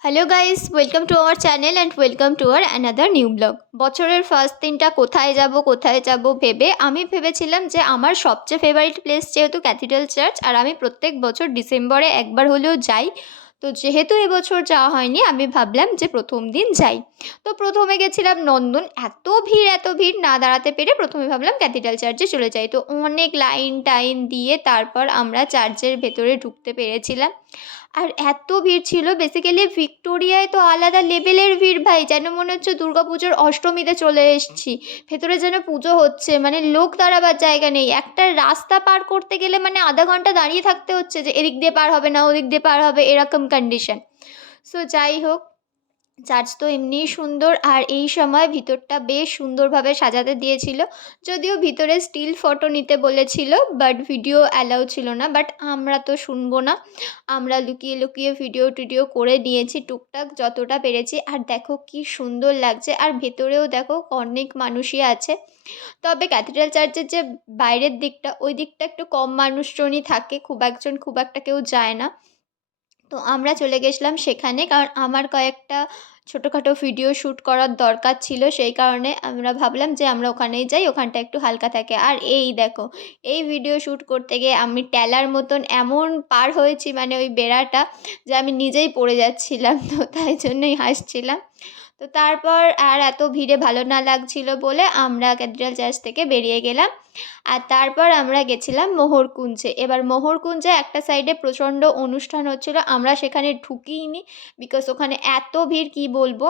Hello guys, welcome to our channel and welcome to our another new blog. বছরের first দিনটা কোথায় যাব ভেবে আমি ভেবেছিলাম যে আমার সবচেয়ে ফেভারিট প্লেস যেহেতু ক্যাথিড্রাল চার্চ, আর আমি প্রত্যেক বছর ডিসেম্বরে একবার হলেও যাই। তো যেহেতু এবছর যাওয়া হয়নি, আমি ভাবলাম যে প্রথম দিন যাই। তো প্রথমে গেছিলাম নন্দন, এত ভিড় না দাঁড়াতে পেরে প্রথমে ভাবলাম ক্যাথিড্রাল চার্চে চলে যাই। তো অনেক লাইন টাইন দিয়ে তারপর আমরা চার্চের ভেতরে ঢুকতে পেরেছিলাম। আর এত ভিড় ছিল, বেসিক্যালি ভিক্টোরিয়ায় তো আলাদা লেভেলের ভিড় ভাই, যেন মনে হচ্ছে দুর্গাপুজোর অষ্টমীতে চলে এসেছি। ভেতরে যেন পুজো হচ্ছে, মানে লোক দাঁড়াবার জায়গা নেই। একটা রাস্তা পার করতে গেলে মানে আধা ঘন্টা দাঁড়িয়ে থাকতে হচ্ছে যে এদিক দিয়ে পার হবে না ওদিক দিয়ে পার হবে, এরকম কন্ডিশন। সো যাই হোক, চার্চ তো এমনিই সুন্দর, আর এই সময় ভিতরটা বেশ সুন্দরভাবে সাজাতে দিয়েছিল। যদিও ভিতরে স্টিল ফটো নিতে বলেছিল, বাট ভিডিও অ্যালাউ ছিল না, বাট আমরা তো শুনবো না। আমরা লুকিয়ে লুকিয়ে ভিডিও টিডিও করে নিয়েছি টুকটাক যতটা পেরেছি। আর দেখো কি সুন্দর লাগছে, আর ভেতরেও দেখো অনেক মানুষই আছে। তবে ক্যাথিড্রাল চার্চের যে বাইরের দিকটা, ওই দিকটা একটু কম মানুষজনই থাকে, খুব একটা কেউ যায় না। তো আমরা চলে গেছিলাম সেখানে, কারণ আমার কয়েকটা ছোটোখাটো ভিডিও শ্যুট করার দরকার ছিল। সেই কারণে আমরা ভাবলাম যে আমরা ওখানেই যাই, ওখানটা একটু হালকা থাকে। আর এই দেখো, এই ভিডিও শ্যুট করতে গিয়ে আমি ট্যালার মতন এমন পার হয়েছি, মানে ওই বেড়াটা, যে আমি নিজেই পড়ে যাচ্ছিলাম। তো তাই জন্যই হাসছিলাম। তো তারপর আর এত ভিড়ে ভালো না লাগছিল বলে আমরা ক্যাথিড্রাল চার্চ থেকে বেরিয়ে গেলাম। আর তারপর আমরা গেছিলাম মোহরকুঞ্জে। এবার মোহরকুঞ্জে একটা সাইডে প্রচণ্ড অনুষ্ঠান হচ্ছিল, আমরা সেখানে ঢুকিইনি, বিকজ ওখানে এত ভিড় কী বলবো।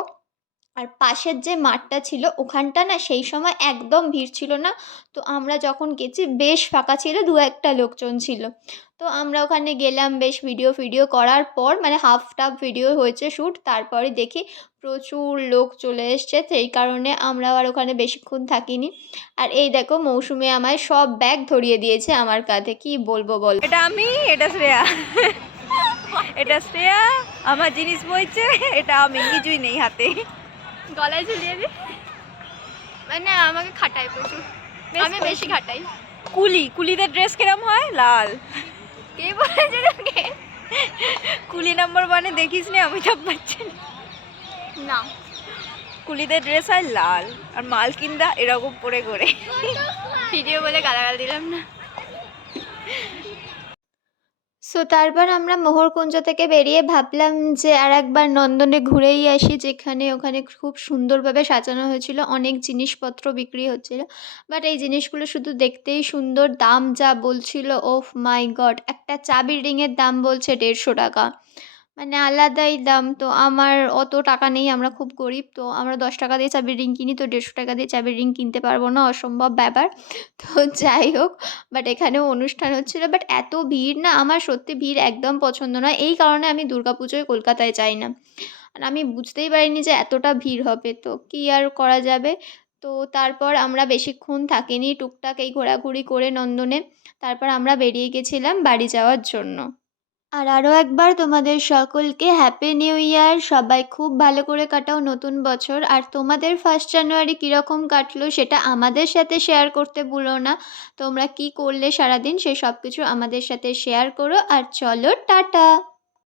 আর পাশের যে মাঠটা ছিল ওখানটা না সেই সময় একদম ভিড় ছিল না। তো আমরা যখন গেছি বেশ ফাঁকা ছিল, দু একটা লোকজন ছিল। তো আমরা ওখানে গেলাম, বেশ ভিডিও ফিডিও করার পর, মানে হাফ টাফ ভিডিও হয়েছে শ্যুট, তারপরে দেখি প্রচুর লোক চলে এসছে। সেই কারণে আমরা আর ওখানে বেশিক্ষণ থাকিনি। আর এই দেখো, মৌসুমি আমায় সব ব্যাগ ধরিয়ে দিয়েছে আমার কাঁধে, কি বলবো বল। এটা আমি, এটা শ্রেয়া। এটা শ্রেয়া আমার জিনিস বইছে, এটা আমি, কিছুই নেই হাতে। গলায় ঝুলিয়ে দি, মানে আমাকে খাটাই প্রচুর, আমি বেশি খাটাই। কুলিদের ড্রেস কিরম হয়? লাল। কে বলেছে তোকে? কুলি নাম্বার 1-এ দেখিস নি অমিতাভ বচ্চন? না, কুলিদের ড্রেস হয় লাল, আর মালকিনদা এরকম পরে করে। ভিডিও বলে গালাগাল দিলাম না। সো তারপর আমরা মোহরকুঞ্জ থেকে বেরিয়ে ভাবলাম যে আর একবার নন্দনে ঘুরেই আসি, যেখানে ওখানে খুব সুন্দরভাবে সাজানো হয়েছিল, অনেক জিনিসপত্র বিক্রি হচ্ছিল। বাট এই জিনিসগুলো শুধু দেখতেই সুন্দর, দাম যা বলছিল, ওফ মাই গড! একটা চাবির রিংয়ের দাম বলছে 150 টাকা, মানে আলাদাই দাম। তো আমার অত টাকা নেই, আমরা খুব গরিব, তো আমরা 10 টাকা দিয়ে চাবির রিং কিনি, তো 150 টাকা দিয়ে চাবির রিং কিনতে পারবো না, অসম্ভব ব্যাপার। তো যাই হোক, বাট এখানেও অনুষ্ঠান হচ্ছিল, বাট এত ভিড় না, আমার সত্যি ভিড় একদম পছন্দ নয়। এই কারণে আমি দুর্গাপুজোয় কলকাতায় যাই না। আর আমি বুঝতেই পারিনি যে এতটা ভিড় হবে, তো কী আর করা যাবে। তো তারপর আমরা বেশিক্ষণ থাকিনি, টুকটাক এই ঘোরাঘুরি করে নন্দনে তারপর আমরা বেরিয়ে গেছিলাম বাড়ি যাওয়ার জন্য। আর আরও একবার তোমাদের সকলকে হ্যাপি নিউ ইয়ার। সবাই খুব ভালো করে কাটাও নতুন বছর। আর তোমাদের 1 জানুয়ারি কীরকম কাটলো সেটা আমাদের সাথে শেয়ার করতে ভুলো না। তোমরা কী করলে সারাদিন সে সব কিছু আমাদের সাথে শেয়ার করো। আর চলো টাটা।